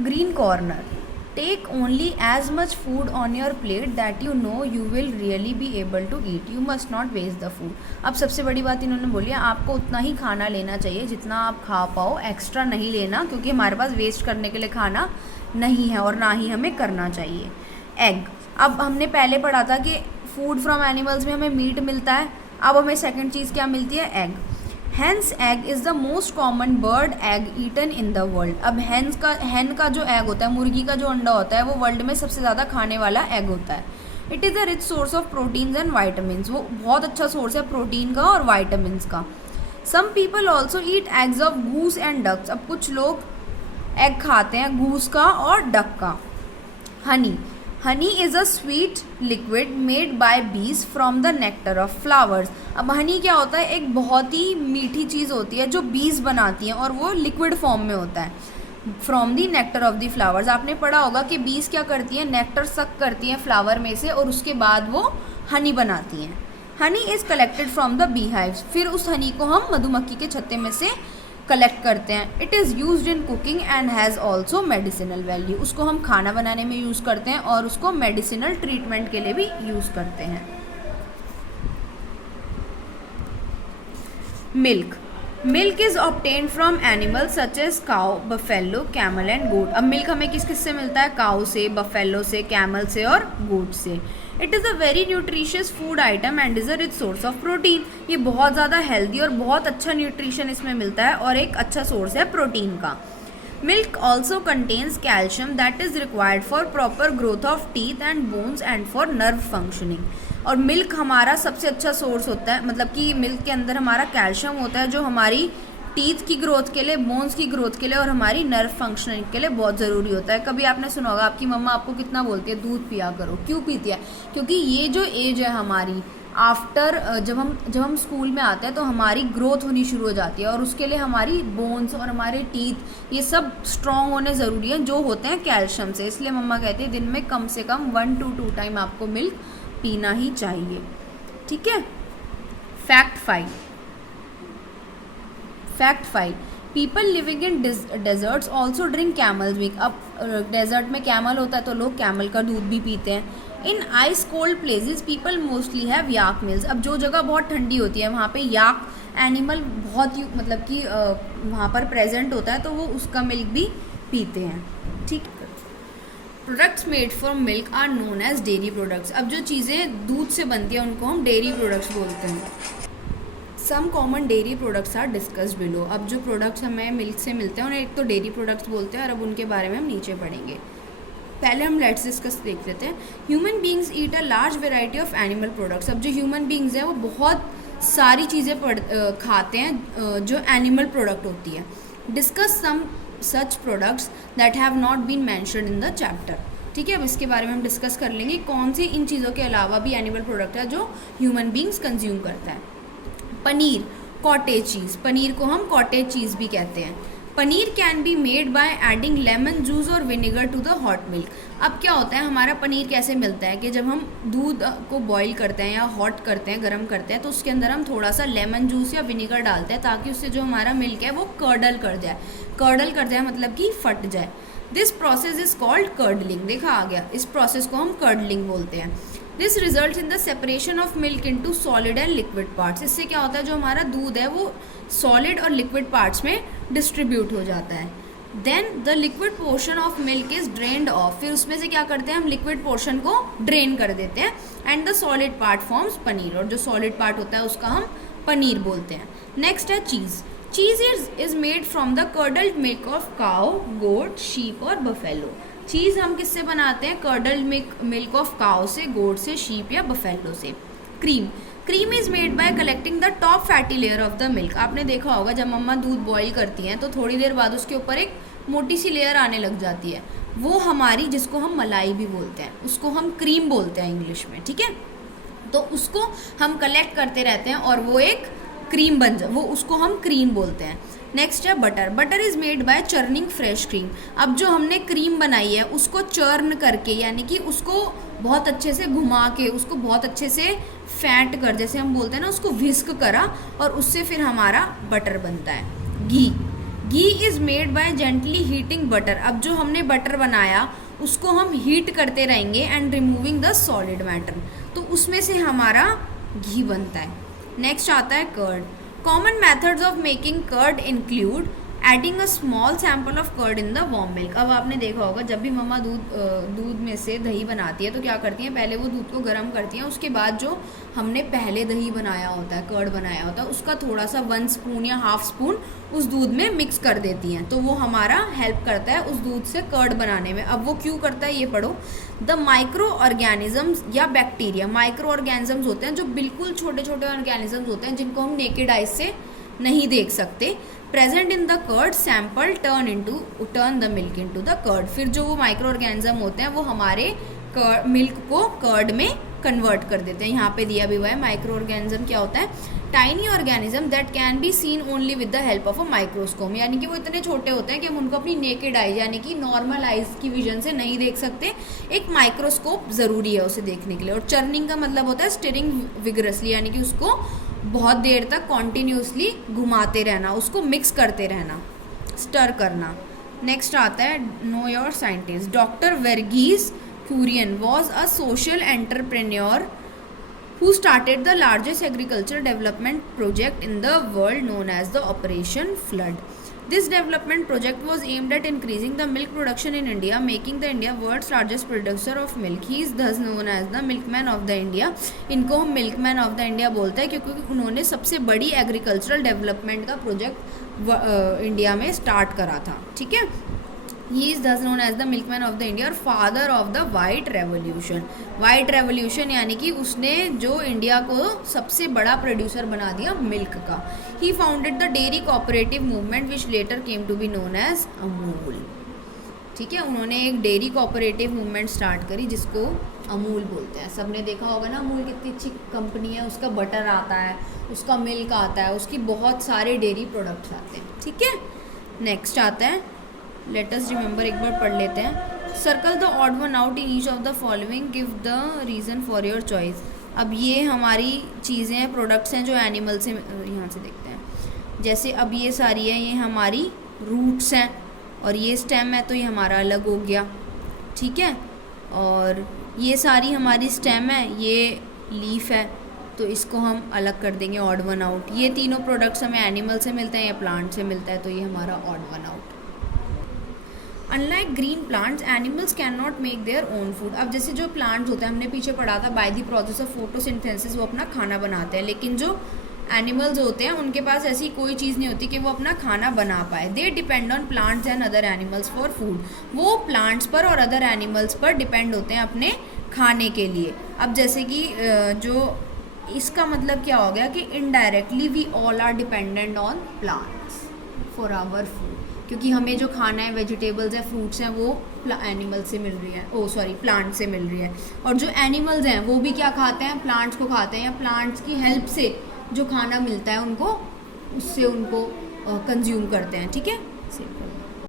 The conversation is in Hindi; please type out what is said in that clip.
Green corner, take only as much food on your plate that you know you will really be able to eat, you must not waste the food. अब सबसे बड़ी बात इन्होंने बोली है, आपको उतना ही खाना लेना चाहिए जितना आप खा पाओ, एक्स्ट्रा नहीं लेना, क्योंकि हमारे पास वेस्ट करने के लिए खाना नहीं है और ना ही हमें करना चाहिए। एग, अब हमने पहले पढ़ा था कि फूड फ्रॉम एनिमल्स में हमें मीट मिलता है, अब हमें सेकंड चीज़ क्या मिलती है, egg. Hence egg is the most common bird egg eaten in the world. अब हैन का जो एग होता है, मुर्गी का जो अंडा होता है, वो वर्ल्ड में सबसे ज़्यादा खाने वाला एग होता है। It is a rich source of proteins and vitamin, वो बहुत अच्छा सोर्स है प्रोटीन का और वाइटामिन का। Some people also eat eggs of goose and ducks, अब कुछ लोग एग खाते हैं गूस का और डक का। Honey, honey is a sweet liquid made by bees from the nectar of flowers. अब हनी क्या होता है, एक बहुत ही मीठी चीज़ होती है जो बीज बनाती हैं और वो लिक्विड फॉर्म में होता है, from the nectar of the flowers. आपने पढ़ा होगा कि बीज क्या करती हैं, नेक्टर सक करती हैं फ्लावर में से और उसके बाद वो हनी बनाती हैं। Honey is collected from the bee hives, फिर उस हनी को हम मधुमक्खी के छत्ते में से कलेक्ट करते हैं। It is used in cooking and has also medicinal value, उसको हम खाना बनाने में यूज़ करते हैं और उसको मेडिसिनल ट्रीटमेंट के लिए भी यूज़ करते हैं। Milk, milk is obtained from animals such as cow, buffalo, camel and goat. अब मिल्क हमें किस किस से मिलता है, काउ से, बफेलो से, कैमल से और गोट से। It is a very nutritious food item and is a rich source of protein, ये बहुत ज़्यादा हेल्दी और बहुत अच्छा न्यूट्रिशन इसमें मिलता है और एक अच्छा सोर्स है प्रोटीन का। Milk also contains calcium that is required for proper growth of teeth and bones and for nerve functioning. और मिल्क हमारा सबसे अच्छा सोर्स होता है, मतलब कि मिल्क के अंदर हमारा कैल्शियम होता है जो हमारी टीथ की ग्रोथ के लिए, बोन्स की ग्रोथ के लिए और हमारी नर्व फंक्शनिंग के लिए बहुत ज़रूरी होता है। कभी आपने सुना होगा आपकी मम्मा आपको कितना बोलती है, दूध पिया करो, क्यों पीती है, क्योंकि ये जो एज है हमारी आफ्टर जब हम स्कूल में आते हैं तो हमारी ग्रोथ होनी शुरू हो जाती है और उसके लिए हमारी बोन्स और हमारे टीथ ये सब स्ट्रॉन्ग होने ज़रूरी है, जो होते हैं कैल्शियम से। इसलिए मम्मा कहती है दिन में कम से कम 1 to 2 टाइम आपको मिल्क पीना ही चाहिए। ठीक है। Fact 5, people living in deserts also drink camel's milk. अब डेजर्ट में कैमल होता है तो लोग कैमल का दूध भी पीते हैं। In ice cold places people mostly have yak milk. अब जो जगह बहुत ठंडी होती है वहाँ पे याक एनिमल बहुत मतलब कि वहाँ पर प्रेजेंट होता है तो वो उसका मिल्क भी पीते हैं। ठीक। Products made from milk are known as dairy products. अब जो चीज़ें दूध से बनती हैं उनको हम डेयरी प्रोडक्ट्स बोलते हैं। Some common dairy products are discussed below. अब जो प्रोडक्ट्स हमें मिल्क से मिलते हैं उन्हें एक तो डेयरी प्रोडक्ट्स बोलते हैं और अब उनके बारे में हम नीचे पढ़ेंगे। पहले हम लेट्स डिस्कस देख लेते हैं। Human beings eat a large variety of animal products. अब जो ह्यूमन बींग्स हैं वो बहुत सारी चीज़ें खाते हैं जो एनिमल प्रोडक्ट होती है। Discuss some such products that have not been mentioned in the chapter. ठीक है, अब इसके बारे में हम डिस्कस कर लेंगे कौन सी इन चीज़ों के अलावा भी एनिमल प्रोडक्ट है जो ह्यूमन बींग्स कंज्यूम करता है। पनीर, कॉटेज चीज़, पनीर को हम कॉटेज चीज़ भी कहते हैं। Paneer can be made by adding lemon juice और vinegar to the hot milk. अब क्या होता है, हमारा पनीर कैसे मिलता है कि जब हम दूध को बॉईल करते हैं या हॉट करते हैं, गर्म करते हैं, तो उसके अंदर हम थोड़ा सा लेमन जूस या विनेगर डालते हैं ताकि उससे जो हमारा मिल्क है वो कर्डल कर जाए। कर्डल कर जाए मतलब कि फट जाए। This process is called curdling. देखा आ गया, इस प्रोसेस को हम कर्डलिंग बोलते हैं। This result in the separation of milk into solid and liquid parts. इससे क्या होता है, जो हमारा दूध है वो सॉलिड और लिक्विड पार्ट्स में डिस्ट्रीब्यूट हो जाता है। Then the liquid portion of milk is drained off. फिर उसमें से क्या करते हैं हम, लिक्विड पोर्शन को ड्रेन कर देते हैं। And the solid part forms paneer, और जो सॉलिड पार्ट होता है उसका हम पनीर बोलते हैं। नेक्स्ट है cheese. Cheese is made from the curdled milk of cow, goat, sheep और बफेलो। चीज़ हम किससे बनाते हैं, कर्डल्ड मिल्क ऑफ काउ से, गोट से, शीप या बफेलो से। Cream, cream is made by collecting the top fatty layer of the milk. आपने देखा होगा जब मम्मा दूध बॉईल करती हैं तो थोड़ी देर बाद उसके ऊपर एक मोटी सी लेयर आने लग जाती है, वो हमारी, जिसको हम मलाई भी बोलते हैं, उसको हम क्रीम बोलते हैं इंग्लिश में। ठीक है, तो उसको हम कलेक्ट करते रहते हैं और वो एक क्रीम बन जाए, वो उसको हम क्रीम बोलते हैं। नेक्स्ट है butter. Butter is made by churning fresh cream. अब जो हमने क्रीम बनाई है उसको चर्न करके, यानी कि उसको बहुत अच्छे से घुमा के, उसको बहुत अच्छे से फैट कर, जैसे हम बोलते हैं ना, उसको विस्क करा और उससे फिर हमारा बटर बनता है। Ghee, ghee is made by gently heating butter. अब जो हमने बटर बनाया उसको हम हीट करते रहेंगे and removing the solid matter, तो उसमें से हमारा घी बनता है। नेक्स्ट आता है curd. Common methods of making curd include adding a small sample of curd in the warm milk. अब आपने देखा होगा जब भी मम्मा दूध में से दही बनाती है तो क्या करती हैं, पहले वो दूध को गर्म करती हैं, उसके बाद जो हमने पहले दही बनाया होता है, कर्ड बनाया होता है, उसका थोड़ा सा 1 स्पून या हाफ स्पून उस दूध में मिक्स कर देती हैं, तो वो हमारा हेल्प करता है उस दूध से कर्ड बनाने में। अब वो क्यों करता है ये पढ़ो। द माइक्रो ऑर्गेनिजम्स या बैक्टीरिया, माइक्रो ऑर्गेनिजम्स होते हैं जो बिल्कुल छोटे छोटे ऑर्गेनिजम्स होते हैं जिनको हम नेकेड आइज से नहीं देख सकते, present in the curd sample turn the milk into the curd. फिर जो वो माइक्रो ऑर्गेनिज्म होते हैं वो हमारे मिल्क को कर्ड में कन्वर्ट कर देते हैं। यहाँ पे दिया भी हुआ है माइक्रो ऑर्गेनिज्म क्या होता है, tiny organism that can be seen only with the help of a microscope, यानी कि वो इतने छोटे होते हैं कि हम उनको अपनी नेकेड आइज यानी कि नॉर्मल आइज की विजन से नहीं देख सकते, एक माइक्रोस्कोप ज़रूरी है उसे देखने के लिए। और चर्निंग का मतलब होता है स्टिरिंग विगरसली, यानी कि उसको बहुत देर तक कॉन्टीन्यूसली घुमाते रहना, उसको मिक्स करते रहना, स्टर करना। नेक्स्ट आता है know your scientist. Doctor Varghese Kurien was a social entrepreneur who started the largest agricultural development project in the world known as the Operation Flood. This development project was aimed at increasing the milk production in India, making the India world's largest producer of milk. He is thus known as the milkman of the India. इनको हम milkman of the India बोलते हैं क्योंकि उन्होंने सबसे बड़ी एग्रीकल्चरल डेवलपमेंट का प्रोजेक्ट इंडिया में स्टार्ट करा था, ठीक है। He is thus known as the milkman of the India और father of the white revolution. White revolution यानी कि उसने जो इंडिया को सबसे बड़ा प्रोड्यूसर बना दिया मिल्क का। He founded the dairy cooperative movement which later came to be known as Amul, ठीक है। उन्होंने एक डेयरी कोऑपरेटिव मूवमेंट स्टार्ट करी जिसको अमूल बोलते हैं। सबने देखा होगा ना अमूल कितनी अच्छी कंपनी है, उसका बटर आता है, उसका मिल्क आता है, उसकी बहुत सारे डेयरी प्रोडक्ट्स आते हैं, ठीक है। नेक्स्ट आता है लेट अस रिमेंबर, एक बार पढ़ लेते हैं। Circle the odd one out in each of the following, give the reason for your choice. अब ये हमारी चीज़ें हैं, प्रोडक्ट्स हैं जो एनिमल से, यहाँ से देखते हैं, जैसे अब ये सारी है, ये हमारी रूट्स हैं और ये स्टेम है तो ये हमारा अलग हो गया, ठीक है। और ये सारी हमारी स्टेम है, ये लीफ है तो इसको हम अलग कर देंगे, ऑड वन आउट। ये तीनों प्रोडक्ट्स हमें एनिमल से मिलते हैं या प्लांट से मिलता है तो ये हमारा odd one out. Unlike green plants animals can not make their own food. अब जैसे जो प्लांट्स होते हैं, हमने पीछे पढ़ा था by the process of photosynthesis वो अपना खाना बनाते हैं, लेकिन जो एनिमल्स होते हैं उनके पास ऐसी कोई चीज़ नहीं होती कि वो अपना खाना बना पाए। They depend on plants and other animals for food. वो प्लांट्स पर और अदर एनिमल्स पर डिपेंड होते हैं अपने खाने के लिए। अब जैसे कि जो इसका मतलब क्या हो गया कि indirectly we all are dependent on plants for our food, क्योंकि हमें जो खाना है, वेजिटेबल्स है, फ्रूट्स हैं, वो एनिमल से मिल रही है, प्लांट से मिल रही है। और जो एनिमल्स हैं वो भी क्या खाते हैं, प्लांट्स को खाते हैं, या प्लांट्स की हेल्प से जो खाना मिलता है उनको, उससे उनको कंज्यूम करते हैं, ठीक है।